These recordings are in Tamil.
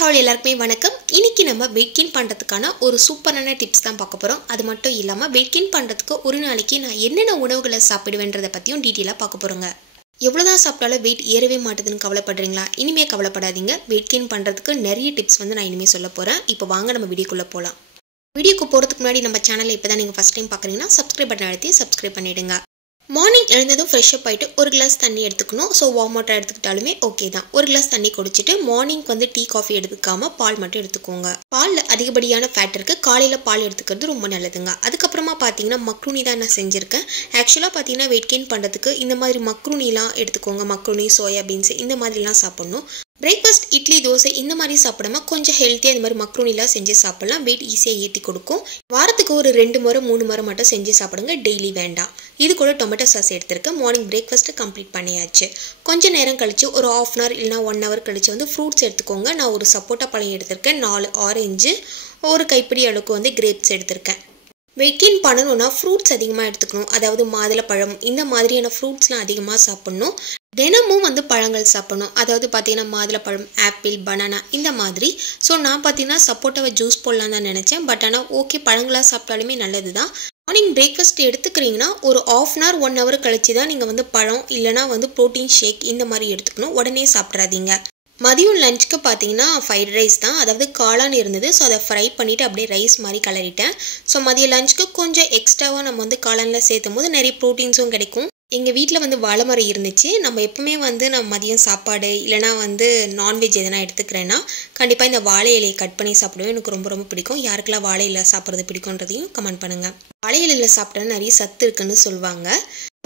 ஹாய் எல்லாருக்குமே வணக்கம். இன்னைக்கு நம்ம வெயிட் கெயின் பண்றதுக்கான ஒரு சூப்பரான டிப்ஸ் தான் பார்க்க போறோம். அது மட்டும் இல்லாம வெயிட் கெயின் பண்றதுக்கு ஒரு நாளைக்கு நான் என்னென்ன உணவுகளை சாப்பிடுவேன்றத பத்தியும் டீடைலா பார்க்க போறோங்க. எவ்வளவுதான் சாப்பிட்டாலும் வெயிட் ஏறவே மாட்டேதுன்னு கவலைப்படுறீங்களா? இனிமே கவலைப்படாதீங்க. வெயிட் கெயின் பண்றதுக்கு நிறைய டிப்ஸ் நான் இனிமே சொல்ல போறேன். இப்போ வாங்க நம்ம வீடியோக்குள்ள போலாம். வீடியோக்கு போறதுக்கு முன்னாடி நம்ம சேனலை இப்பதான் நீங்க ஃபர்ஸ்ட் டைம் பார்க்கறீங்கன்னா சப்ஸ்கிரைப் பட்டன் அழுத்தி சப்ஸ்கிரைப் பண்ணிடுங்க. மார்னிங் எழுந்ததும் ஃப்ரெஷ் அப் ஆகிட்டு ஒரு கிளாஸ் தண்ணி எடுத்துக்கணும். ஸோ வார்ம் வாட்டர் எடுத்துக்கிட்டாலுமே ஓகே தான். ஒரு கிளாஸ் தண்ணி குடிச்சிட்டு மார்னிங் டீ காஃபி எடுத்துக்காமல் பால் மட்டும் எடுத்துக்கோங்க. பாலில் அதிகப்படியான ஃபேட் இருக்குது. காலையில் பால் எடுத்துக்கிறது ரொம்ப நல்லதுங்க. அதுக்கப்புறமா பார்த்தீங்கன்னா மக்ரூனி தான் நான் செஞ்சுருக்கேன். ஆக்சுவலாக பார்த்தீங்கன்னா வெயிட் கெயின் பண்ணுறதுக்கு இந்த மாதிரி மக்ரூனிலாம் எடுத்துக்கோங்க. மக்ரூனி, சோயா பீன்ஸ் இந்த மாதிரிலாம் சாப்பிட்ணும். பிரேக்ஃபாஸ்ட் இட்லி, தோசை இந்த மாதிரி சாப்பிடாம கொஞ்சம் ஹெல்த்தியாக இந்த மாதிரி மக்ரூனிலாம் செஞ்சு சாப்பிடலாம். வெயிட் ஈஸியாக ஏற்றி கொடுக்கும். வாரத்துக்கு ஒரு 2 முறை 3 முறை மட்டும் செஞ்சு சாப்பிடுங்க. டெய்லி வேண்டாம். இது கூட டொமேட்டோ சாஸ் எடுத்திருக்கேன். மார்னிங் பிரேக்ஃபாஸ்ட்டு கம்ப்ளீட் பண்ணியாச்சு. கொஞ்சம் நேரம் கழிச்சு ஒரு 1/2 hour இல்லைனா 1 hour கழிச்சு ஃப்ரூட்ஸ் எடுத்துக்கோங்க. நான் ஒரு சப்போட்டா பழம் எடுத்திருக்கேன், 4 ஆரஞ்சு, ஒரு கைப்பிடி அளவுக்கு கிரேப்ஸ் எடுத்திருக்கேன். வெயிட் கெயின் பண்ணணும்னா ஃப்ரூட்ஸ் அதிகமாக எடுத்துக்கணும். அதாவது மாதுளப்பழம் இந்த மாதிரியான ஃப்ரூட்ஸ்லாம் அதிகமாக சாப்பிட்ணும். தினமும் பழங்கள் சாப்பிடணும். அதாவது பார்த்தீங்கன்னா மாதுளப்பழம், ஆப்பிள், பனானா இந்த மாதிரி. ஸோ நான் பார்த்தீங்கன்னா சப்போட்டாவை ஜூஸ் போடலாம் தான் நினச்சேன். பட் ஆனால் ஓகே, பழங்களாக சாப்பிட்டாலுமே நல்லது தான். மார்னிங் பிரேக்ஃபாஸ்ட் எடுத்துக்கிறீங்கன்னா ஒரு 1/2 hour 1 hour கழிச்சு தான் நீங்கள் பழம் இல்லைனா ப்ரோட்டீன் ஷேக் இந்த மாதிரி எடுத்துக்கணும். உடனே சாப்பிட்றாதீங்க. மதியம் லஞ்சுக்கு பார்த்தீங்கன்னா ஃப்ரைட் ரைஸ் தான். அதாவது காளான் இருந்தது. ஸோ அதை ஃப்ரை பண்ணிவிட்டு அப்படியே ரைஸ் மாதிரி கிளறிட்டேன். ஸோ மதியம் லஞ்சுக்கு கொஞ்சம் எக்ஸ்ட்ராவாக நம்ம காளானில் சேர்த்தும் போது நிறைய ப்ரோட்டீன்ஸும் கிடைக்கும். எங்கள் வீட்டில் வாழை மரம் இருந்துச்சு. நம்ம எப்பவுமே நான் மதியம் சாப்பாடு இல்லைனா நான்வெஜ் எதனா எடுத்துக்கிறேன்னா கண்டிப்பாக இந்த வாழை இலையை கட் பண்ணி சாப்பிடுவேன். எனக்கு ரொம்ப ரொம்ப பிடிக்கும். யாருக்கெல்லாம் வாழை இலை சாப்பிட்றது பிடிக்குன்றதையும் கமெண்ட் பண்ணுங்கள். வாழை இலையில் சாப்பிட்டா நிறைய சத்து இருக்குன்னு சொல்லுவாங்க.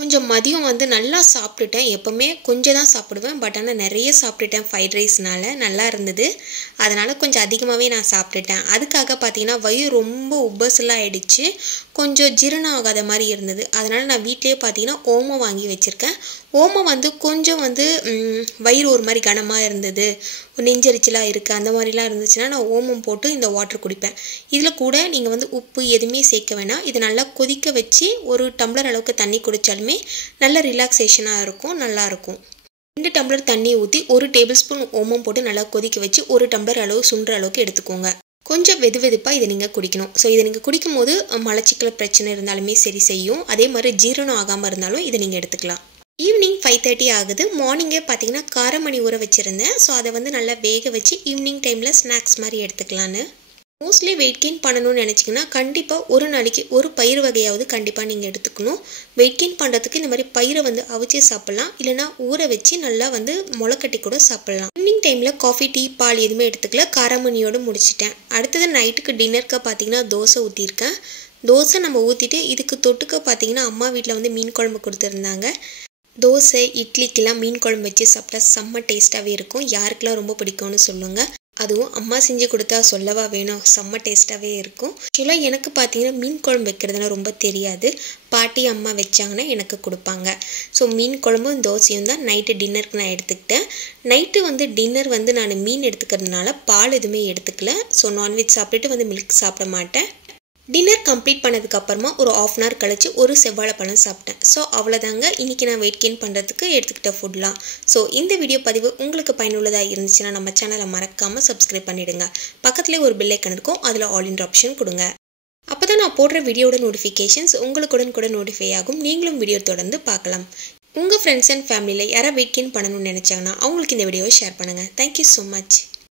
கொஞ்சம் மதியம் நல்லா சாப்பிட்டுட்டேன். எப்போவுமே கொஞ்சம் தான் சாப்பிடுவேன். பட் ஆனால் நிறைய சாப்பிட்டுட்டேன். ஃப்ரைட் ரைஸ்னால நல்லா இருந்தது. அதனால் கொஞ்சம் அதிகமாகவே நான் சாப்பிட்டுட்டேன். அதுக்காக பார்த்தீங்கன்னா வயிறு ரொம்ப உபசலாக ஆகிடுச்சு. கொஞ்சம் ஜீரணம் ஆகாத மாதிரி இருந்தது. அதனால் நான் வீட்டிலே பார்த்தீங்கன்னா ஓமம் வாங்கி வச்சுருக்கேன். ஓமம் கொஞ்சம் வயிறு ஒரு மாதிரி கனமாக இருந்தது, நெஞ்சரிச்சலாக இருக்குது, அந்த மாதிரிலாம் இருந்துச்சுன்னா நான் ஓமம் போட்டு இந்த வாட்டர் குடிப்பேன். இதில் கூட நீங்கள் உப்பு எதுவுமே சேர்க்க வேணாம். இதை நல்லா கொதிக்க வச்சு ஒரு டம்ளர் அளவுக்கு தண்ணி குடித்தாலுமே நல்ல ரிலாக்ஸேஷனாக இருக்கும், நல்லாயிருக்கும். 2 டம்ளர் தண்ணி ஊற்றி 1 டேபிள்ஸ்பூன் ஓமம் போட்டு நல்லா கொதிக்க வச்சு 1 டம்ளர் அளவு சுண்டுற அளவுக்கு எடுத்துக்கோங்க. கொஞ்சம் வெதுவெதுப்பாக இதை நீங்கள் குடிக்கணும். ஸோ இதை நீங்கள் குடிக்கும் போது மலச்சிக்கல் பிரச்சனை இருந்தாலுமே சரி செய்யும். அதே மாதிரி ஜீரணம் ஆகாமல் இருந்தாலும் இதை நீங்கள் எடுத்துக்கலாம். ஈவினிங் 5:30 ஆகுது. மார்னிங்கே பார்த்தீங்கன்னா காரமணி ஊற வச்சுருந்தேன். ஸோ அதை நல்லா வேக வச்சு ஈவினிங் டைமில் ஸ்நாக்ஸ் மாதிரி எடுத்துக்கலான்னு. மோஸ்ட்லி வெயிட் கெயின் பண்ணணும்னு நினச்சிங்கன்னா கண்டிப்பாக ஒரு நாளைக்கு ஒரு பயிர் வகையாவது கண்டிப்பாக நீங்கள் எடுத்துக்கணும். வெயிட் கெயின் பண்ணுறதுக்கு இந்த மாதிரி பயிரை அவிச்சு சாப்பிட்லாம். இல்லைனா ஊற வச்சு நல்லா முளைக்கட்டி கூட சாப்பிட்லாம். ஈவினிங் டைமில் காஃபி, டீ, பால் எதுவுமே எடுத்துக்கல. காரமணியோடு முடிச்சிட்டேன். அடுத்தது நைட்டுக்கு டின்னருக்கு பார்த்தீங்கன்னா தோசை ஊற்றிருக்கேன். தோசை நம்ம ஊற்றிட்டு இதுக்கு தொட்டுக்க பார்த்தீங்கன்னா அம்மா வீட்டில் மீன் குழம்பு கொடுத்துருந்தாங்க. தோசை, இட்லிக்கெல்லாம் மீன் குழம்பு வச்சு சாப்பிட்டா செம்ம டேஸ்ட்டாகவே இருக்கும். யாருக்கெல்லாம் ரொம்ப பிடிக்கும்னு சொல்லுங்கள். அதுவும் அம்மா செஞ்சு கொடுத்தா சொல்லவா வேணும், செம்ம டேஸ்ட்டாகவே இருக்கும். ஆக்சுவலாக எனக்கு பார்த்தீங்கன்னா மீன் குழம்பு வைக்கிறதுனா ரொம்ப தெரியாது. பாட்டி அம்மா வச்சாங்கன்னா எனக்கு கொடுப்பாங்க. ஸோ மீன் குழம்பும் தோசையும் தான் நைட்டு டின்னருக்கு நான் எடுத்துக்கிட்டேன். நைட்டு டின்னர் நான் மீன் எடுத்துக்கிறதுனால பால் எதுவுமே எடுத்துக்கல. ஸோ நான்வெஜ் சாப்பிட்டுட்டு மில்க் சாப்பிட மாட்டேன். டின்னர் கம்ப்ளீட் பண்ணதுக்கப்புறமா ஒரு 1/2 hour கழிச்சு ஒரு செவ்வாழைப்பழம் சாப்பிட்டேன். ஸோ அவ்வளோதாங்க இன்றைக்கி நான் வெயிட் கெயின் பண்ணுறதுக்கு எடுத்துக்கிட்ட ஃபுட்லாம். ஸோ இந்த வீடியோ பதிவு உங்களுக்கு பயனுள்ளதாக இருந்துச்சுன்னா நம்ம சேனலை மறக்காமல் சப்ஸ்கிரைப் பண்ணிவிடுங்க. பக்கத்துலேயே ஒரு பெல் ஐக்கன் இருக்கும், அதில் ஆல் இன் ஆப்ஷன் கொடுங்க. அப்போ தான் நான் போடுற வீடியோட நோட்டிஃபிகேஷன்ஸ் உங்களுக்குடன் கூட நோட்டிஃபை ஆகும். நீங்களும் வீடியோ தொடர்ந்து பார்க்கலாம். உங்கள் ஃப்ரெண்ட்ஸ் அண்ட் ஃபேமிலியில் யாராவது வெயிட் கெயின் பண்ணணும்னு நினச்சாங்கன்னா அவங்களுக்கு இந்த வீடியோவை ஷேர் பண்ணுங்கள். Thank you so much.